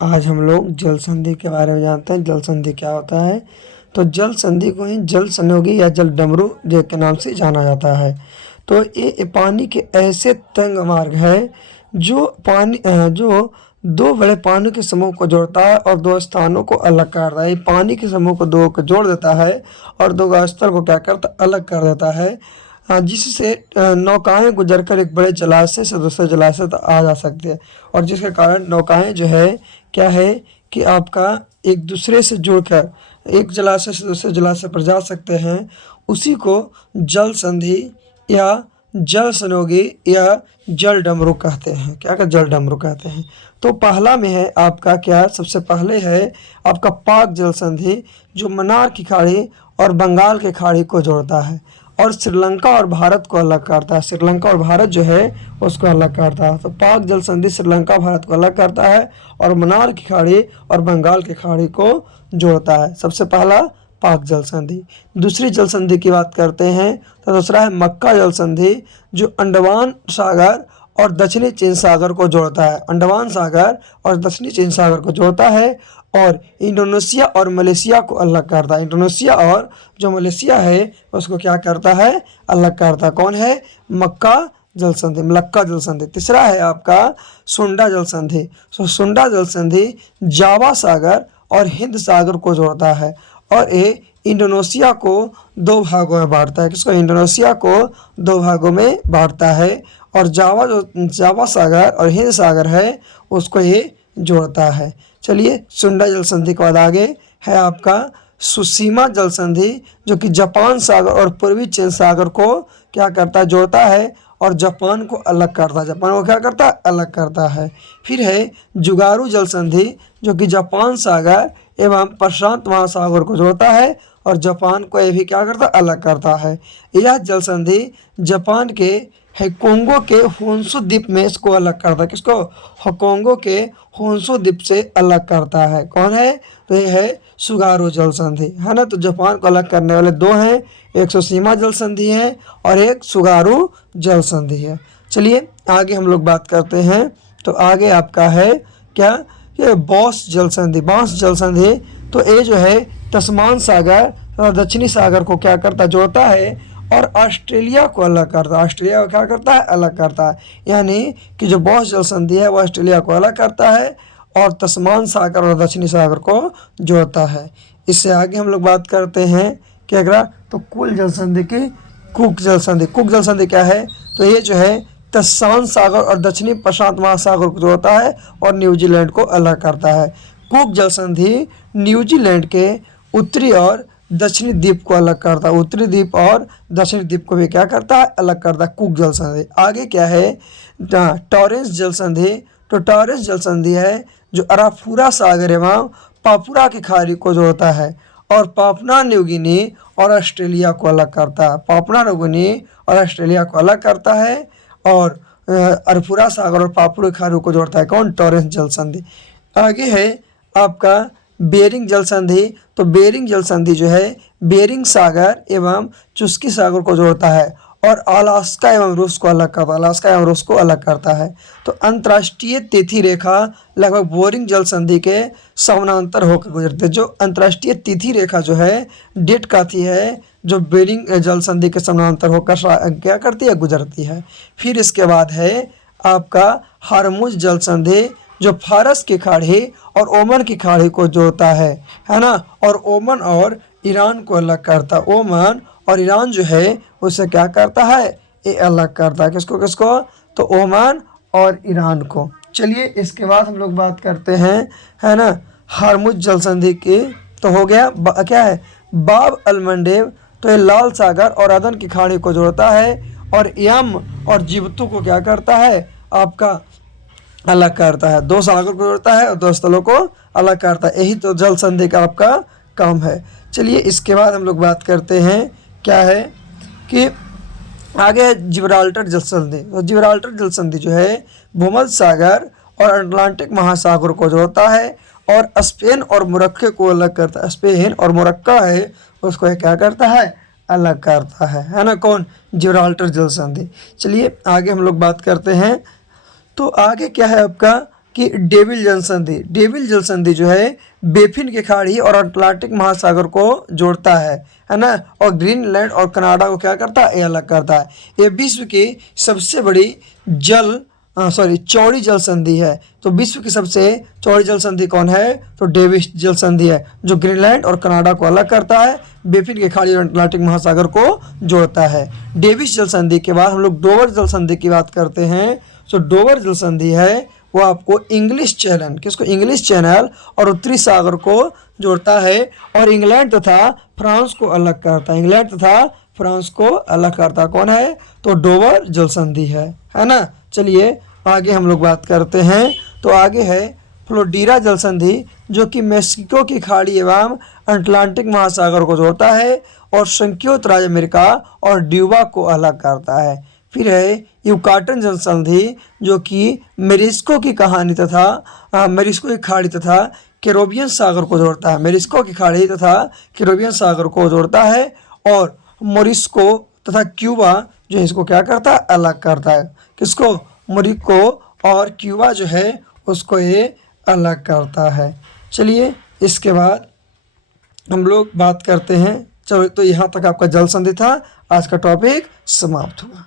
आज हम लोग जल संधि के बारे में जानते हैं। जल संधि क्या होता है? तो जल संधि को ही जल संयोगी या जल डमरू के नाम से जाना जाता है। तो ये पानी के ऐसे तंग मार्ग है जो दो बड़े पानी के समूह को जोड़ता है और दो स्थानों को अलग करता है। ये पानी के समूह को दो को जोड़ देता है और दो स्थल को क्या करता अलग कर देता है, जिससे नौकाएं गुजरकर एक बड़े जलाशय से दूसरे जलाशय तक आ जा सकती है। और जिसके कारण नौकाएं जो है क्या है कि आपका एक दूसरे से जुड़कर एक जलाशय से दूसरे जलाशय पर जा सकते हैं। उसी को जल संधि या जल संयोगी या जल डमरू कहते हैं। क्या जल डमरू कहते हैं। तो पहला में है आपका क्या, सबसे पहले है आपका पाक जल संधि, जो मन्नार की खाड़ी और बंगाल की खाड़ी को जोड़ता है और श्रीलंका और भारत को अलग करता है। श्रीलंका और भारत जो है उसको अलग करता है। तो पाक जल संधि श्रीलंका भारत को अलग करता है और मन्नार की खाड़ी और बंगाल की खाड़ी को जोड़ता है। सबसे पहला पाक जल संधि। दूसरी जल संधि की बात करते हैं तो दूसरा है मक्का जल संधि, जो अंडमान सागर और दक्षिणी चीन सागर को जोड़ता है। अंडमान सागर और दक्षिणी चीन सागर को जोड़ता है और इंडोनेशिया और मलेशिया को अलग करता है। इंडोनेशिया और जो मलेशिया है उसको क्या करता है, अलग करता है। कौन है? मक्का जल संधि, मलक्का जल संधि। तीसरा है आपका सुंडा जल संधि। तो सुंडा जल संधि जावा सागर और हिंद सागर को जोड़ता है और ये इंडोनेशिया को दो भागों में बांटता है। किसको? इंडोनेशिया को दो भागों में बांटता है और जावा सागर और हिंद सागर है उसको ये जोड़ता है। चलिए, सुंडा जल संधि के बाद आगे है आपका सुसीमा जल संधि, जो कि जापान सागर और पूर्वी चीन सागर को क्या करता है, जोड़ता है और जापान को अलग करता है। जापान को क्या करता है, अलग करता है। फिर है जुगारू जल संधि, जो कि जापान सागर एवं प्रशांत महासागर को जोड़ता है और जापान को ये भी क्या करता है, अलग करता है। यह जल संधि जापान के होकोंगो के होन्शु द्वीप में इसको अलग करता है। किसको? होकोंगो के होन्शु द्वीप से अलग करता है। कौन है? तो ये है सुगारू जल संधि, है ना। तो जापान को अलग करने वाले दो हैं, एक सुसीमा जल संधि है और एक सुगारू जल संधि है। चलिए आगे हम लोग बात करते हैं। तो आगे आपका है क्या, ये बॉस जल संधि। बॉस जल संधि तो ये जो है तस्मान सागर और दक्षिणी सागर को क्या करता है, जोड़ता है और ऑस्ट्रेलिया को अलग करता है। ऑस्ट्रेलिया को क्या करता है, अलग करता है। यानी कि जो बॉस जल संधि है वो ऑस्ट्रेलिया को अलग करता है और तस्मान सागर और दक्षिणी सागर को जोड़ता है। इससे आगे हम लोग बात करते हैं क्या करा, तो कुल जल संधि की कुक जल संधि। कुक जल संधि क्या है, तो ये जो है तस्मान सागर और दक्षिणी प्रशांत महासागर को जोड़ता है और न्यूजीलैंड को अलग करता है। कुक जल संधि न्यूजीलैंड के उत्तरी और दक्षिणी द्वीप को अलग करता है। उत्तरी द्वीप और दक्षिणी द्वीप को भी क्या करता है, अलग करता है। कुक जल संधि। आगे क्या है, टॉरेंस जल संधि। तो टॉरेंस जल संधि है जो अराफुरा सागर एवं पापुरा की खाड़ी को जोड़ता है और पापुआ न्यू गिनी और ऑस्ट्रेलिया को अलग करता है। पापुआ न्यू गिनी और ऑस्ट्रेलिया को अलग करता है और अरफुरा सागर और पापुरा की खाड़ी को जोड़ता है। कौन? टॉरेंस जल संधि। आगे है आपका बेरिंग जल संधि। तो बेरिंग जल संधि जो है बेरिंग सागर एवं चुस्की सागर को जोड़ता है और अलास्का एवं रूस को अलग करता है। अलास्का एवं रूस को अलग करता है। तो अंतर्राष्ट्रीय तिथि रेखा लगभग बोरिंग जल संधि के समानांतर होकर गुजरती है। जो अंतर्राष्ट्रीय तिथि रेखा जो है डेट काती है, जो बेरिंग जल संधि के समानांतर होकर क्या करती है, गुजरती है। फिर इसके बाद है आपका हारमुज जल संधि, जो फारस की खाड़ी और ओमान की खाड़ी को जोड़ता है ना। और ओमान और ईरान को अलग करता है। ओमान और ईरान जो है उसे क्या करता है, ये अलग करता है। किसको किसको? तो ओमान और ईरान को। चलिए इसके बाद हम लोग बात करते हैं, है ना, हारमुज जल संधि की। तो हो गया क्या है, बाब अलमंडेब। तो ये लाल सागर और अदन की खाड़ी को जोड़ता है और यम और जिबतू को क्या करता है, आपका अलग करता है। दो सागर को जोड़ता है और दो स्थलों को अलग करता है। यही तो जल संधि का आपका काम है। चलिए इसके बाद हम लोग बात करते हैं क्या है कि आगे है जिब्राल्टर जल संधि। तो जिब्राल्टर जल संधि जो है भूमध्य सागर और अटलांटिक महासागर को जोड़ता है और स्पेन और मोरक्को को अलग करता है। स्पेन और मोरक्को है उसको क्या करता है, अलग करता है ना। कौन? जिब्राल्टर जल संधि। चलिए आगे हम लोग बात करते हैं। तो आगे क्या है आपका कि डेविल जल संधि जो है बेफिन की खाड़ी और अटलांटिक महासागर को जोड़ता है ना। और ग्रीनलैंड और कनाडा को क्या करता है, ये अलग करता है। ये विश्व की सबसे बड़ी चौड़ी जल संधि है। तो विश्व की सबसे चौड़ी जल संधि कौन है, तो डेविस जल संधि है, जो ग्रीनलैंड और कनाडा को अलग करता है, बेफिन की खाड़ी और अटलांटिक महासागर को जोड़ता है। डेविस जल संधि के बाद हम लोग डोवर जल संधि की बात करते हैं। तो डोवर जल संधि है वो आपको इंग्लिश चैनल और उत्तरी सागर को जोड़ता है और इंग्लैंड तथा फ्रांस को अलग करता है। कौन है, तो डोवर जल संधि है ना। चलिए आगे हम लोग बात करते हैं। तो आगे है फ्लोरिडा जल संधि, जो कि मेक्सिको की खाड़ी एवं अटलांटिक महासागर को जोड़ता है और संयुक्त राज्य अमेरिका और ड्यूबा को अलग करता है। फिर है युकाटन जल संधि, जो कि मेरिस्को की खाड़ी तथा कैरिबियन सागर को जोड़ता है। मेरिस्को की खाड़ी तथा कैरिबियन सागर को जोड़ता है और मोरिस्को तथा क्यूबा जो है इसको क्या करता है, अलग करता है। किसको, मोरिस्को और क्यूबा जो है उसको ये अलग करता है। चलिए इसके बाद हम लोग बात करते हैं। चलो तो यहाँ तक आपका जल संधि था। आज का टॉपिक समाप्त हुआ।